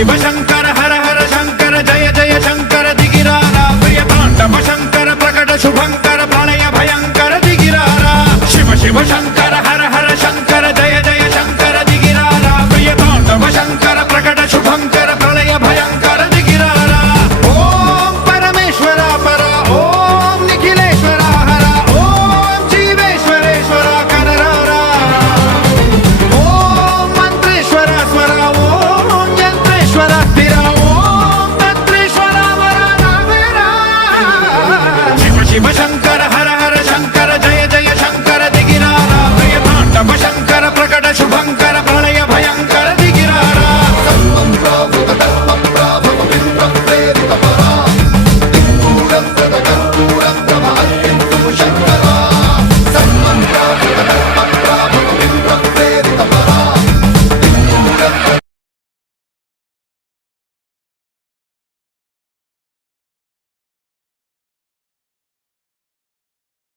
शिव शंकर हर हर शंकर जय जय शंकर दिगिरारा प्रिय तांडव शंकर प्रकट शुभंकर प्रलय भयंकर दिगिरारा शिव शिव शंकर